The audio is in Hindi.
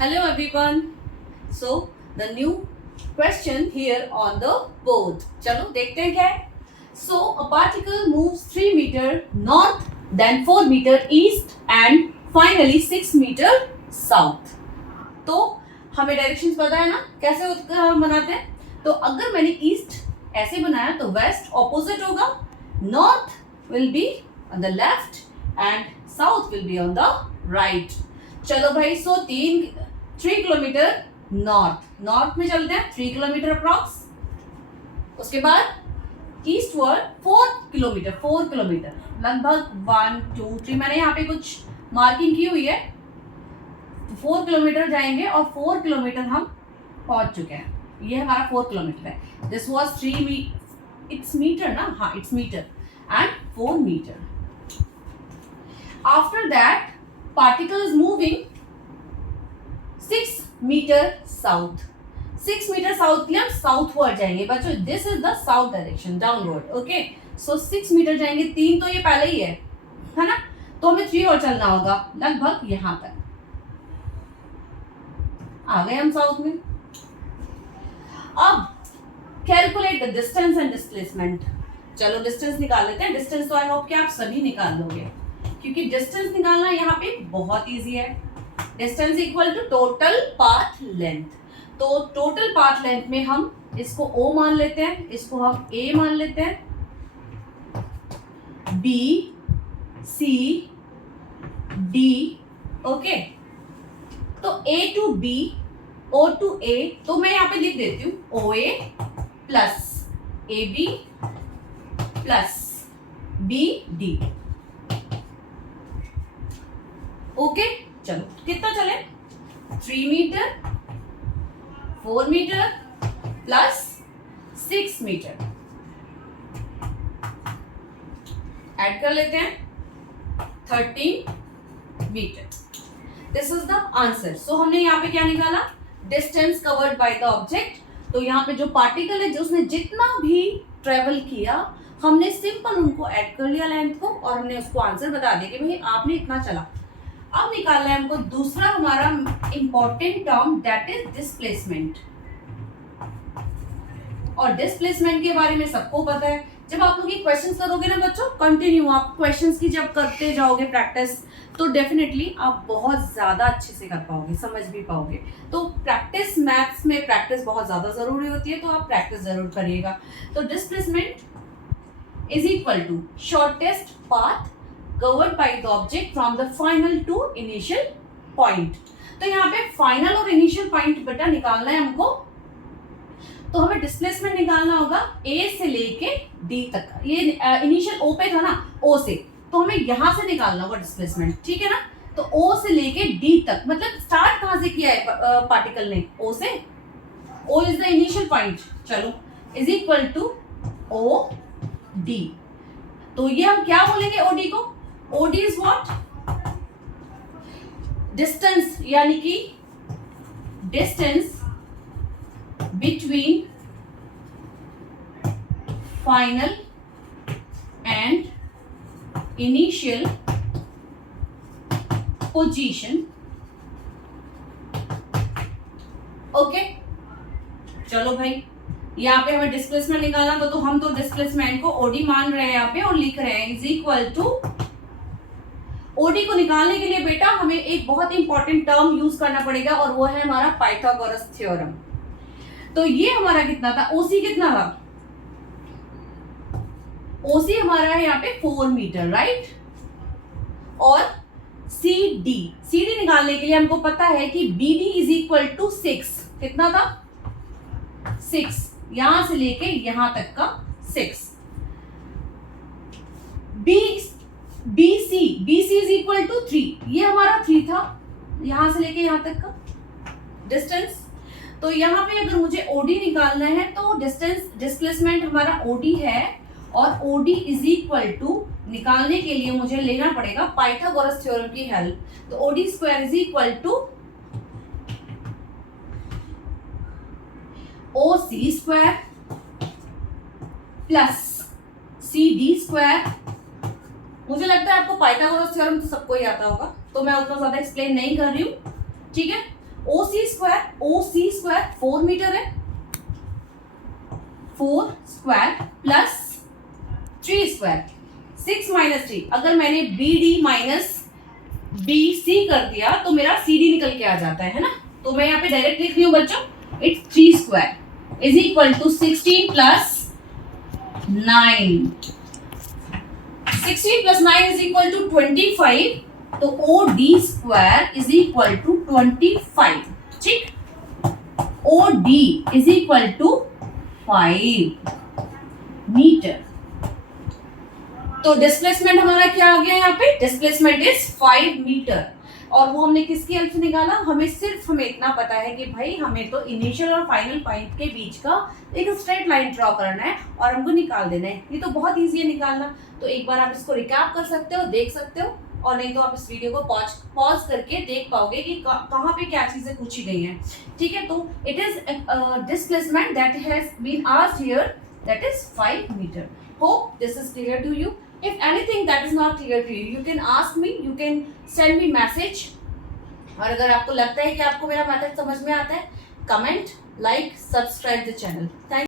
Hello everyone. So the new question here on the board. चलो देखते हैं क्या है. So a particle moves 3 meter north, then 4 meter east and finally 6 meter south. तो हमें डायरेक्शंस पता है ना कैसे हम बनाते हैं. तो अगर मैंने ईस्ट ऐसे बनाया तो वेस्ट ऑपोजिट होगा, north will be on the left and south will on the right. चलो भाई, सो 3 किलोमीटर नॉर्थ में चलते हैं, 3 किलोमीटर अप्रॉक्स. उसके बाद ईस्टवर्ड 4 किलोमीटर लगभग 1 2 3 मैंने यहाँ पे कुछ मार्किंग की हुई है. 4 किलोमीटर जाएंगे और 4 किलोमीटर हम पहुंच चुके हैं. ये हमारा 4 किलोमीटर है. दिस वॉज 3 इट्स मीटर ना, हाँ it's metre and 4 metre. After that particle is moving 6 metre south. 6 metre south के लिए हम साउथवर्ड जाएंगे बच्चों. This is the south direction, downward. Okay, so 6 metre जाएंगे. 3 तो ये पहले ही है ना, तो हमें 3 और चलना होगा लगभग यहां तक. आ गए हम साउथ में. अब calculate the distance and displacement. चलो डिस्टेंस निकाल लेते हैं. डिस्टेंस तो आई होप कि आप सभी निकाल लोगे, क्योंकि डिस्टेंस निकालना यहाँ पे बहुत इजी है. Distance equal to total path length. तो टोटल पाथ लेंथ में हम इसको O मान लेते हैं, इसको हम A मान लेते हैं, B C D. ओके, तो A to B, O to A, तो मैं यहाँ पे लिख देती हूँ OA plus AB plus BD. Okay, चलो कितना चले, 3 metre 4 metre plus 6 metre. Add कर लेते हैं 13 metre. This is the answer. So हमने यहाँ पे क्या निकाला, distance covered by the object. तो यहाँ पे जो पार्टिकल है, जो उसने जितना भी ट्रेवल किया, हमने सिंपल उनको ऐड कर लिया लेंथ को, और हमने उसको आंसर बता दिया कि भाई आपने इतना चला. अब निकालना है हमको दूसरा हमारा important term, that is displacement. और डिस्प्लेसमेंट के बारे में सबको पता है. जब आप लोग ये क्वेश्चंस करोगे ना बच्चों, कंटिन्यू आप क्वेश्चंस की जब करते जाओगे प्रैक्टिस, तो डेफिनेटली आप बहुत ज्यादा अच्छे से कर पाओगे, समझ भी पाओगे. तो प्रैक्टिस, मैथ्स में प्रैक्टिस बहुत ज्यादा जरूरी होती है, तो आप प्रैक्टिस जरूर करिएगा. तो displacement is equal to shortest path covered by the object from the final to initial point. तो यहाँ पे फाइनल और इनिशियल पॉइंट बेटा निकालना है हमको. तो हमें डिस्प्लेसमेंट निकालना होगा A से लेके D तक. ये इनिशियल O पे था ना, O से, तो हमें यहाँ से निकालना होगा डिस्प्लेसमेंट. ठीक है ना. तो O से लेके D तक, मतलब स्टार्ट कहाँ से किया है पार्टिकल ने, O से. O is the initial point. चलो, इज इक्वल टू OD. तो ये हम क्या बोलेंगे OD को, OD is what? Distance, यानी कि distance between final and initial position. Okay, चलो भाई, यहाँ पे हमें डिस्प्लेसमेंट निकालना तो हम तो डिस्प्लेसमेंट को OD मान रहे हैं यहाँ पे, और लिख रहे हैं इज इक्वल टू. OD को निकालने के लिए बेटा हमें एक बहुत इंपॉर्टेंट टर्म यूज करना पड़ेगा, और वो है हमारा पाइथागोरस थ्योरम. तो ये हमारा कितना था, OC कितना था, OC हमारा है यहाँ पे 4 मीटर, राइट. और CD निकालने के लिए हमको पता है कि BD इज इक्वल टू 6. कितना था, 6. यहां से लेके यहां तक का 6. BC is equal to 3. ये हमारा 3 था, यहां से लेके यहां तक का डिस्टेंस. तो यहाँ पे अगर मुझे OD निकालना है तो डिस्प्लेसमेंट हमारा OD है, और OD इज इक्वल टू निकालने के लिए मुझे लेना पड़ेगा पाइथागोरस थ्योरम की हेल्प. तो OD square is equal to OC square plus CD square. मुझे लगता है आपको पाइथागोरस थ्योरम तो सबको ही आता होगा, तो मैं उतना ज्यादा एक्सप्लेन नहीं कर रही हूँ. ठीक है, OC स्क्वायर 4 मीटर है, 4 स्क्वायर प्लस 3 स्क्वायर, 6 माइनस 3। अगर मैंने BD माइनस BC कर दिया तो मेरा CD निकल के आ जाता है ना। तो मैं यहाँ पे डायरेक्ट लिख रही हूँ बच्चों, it's 3 square is equal to 16 plus 9। 16 plus 9 is equal to 25, तो OD square is equal to 25। ठीक, OD is equal to 5 metre. तो डिस्प्लेसमेंट हमारा क्या आ गया यहाँ पे, डिस्प्लेसमेंट इज 5 मीटर। और वो हमने किसकी हेल्प से निकाला, हमें इतना पता है कि भाई हमें तो इनिशियल और फाइनल पॉइंट के बीच का एक स्ट्रेट लाइन ड्रॉ करना है और हमको निकाल देना है। ये तो बहुत ईजी है निकालना। तो एक बार आप इसको रिकैप कर सकते हो, देख सकते हो, और नहीं तो आप इस वीडियो को पॉज करके देख पाओगे कि कहाँ पे क्या चीजें पूछी गई हैं। ठीक है, तो it is displacement that has been asked here, that is 5 metre. Hope this is clear to you. If anything that is not clear to you, you can ask me, you can send me message. और अगर आपको लगता है कि आपको मेरा मैथड समझ में आता है, comment, like, subscribe the channel. Thank you.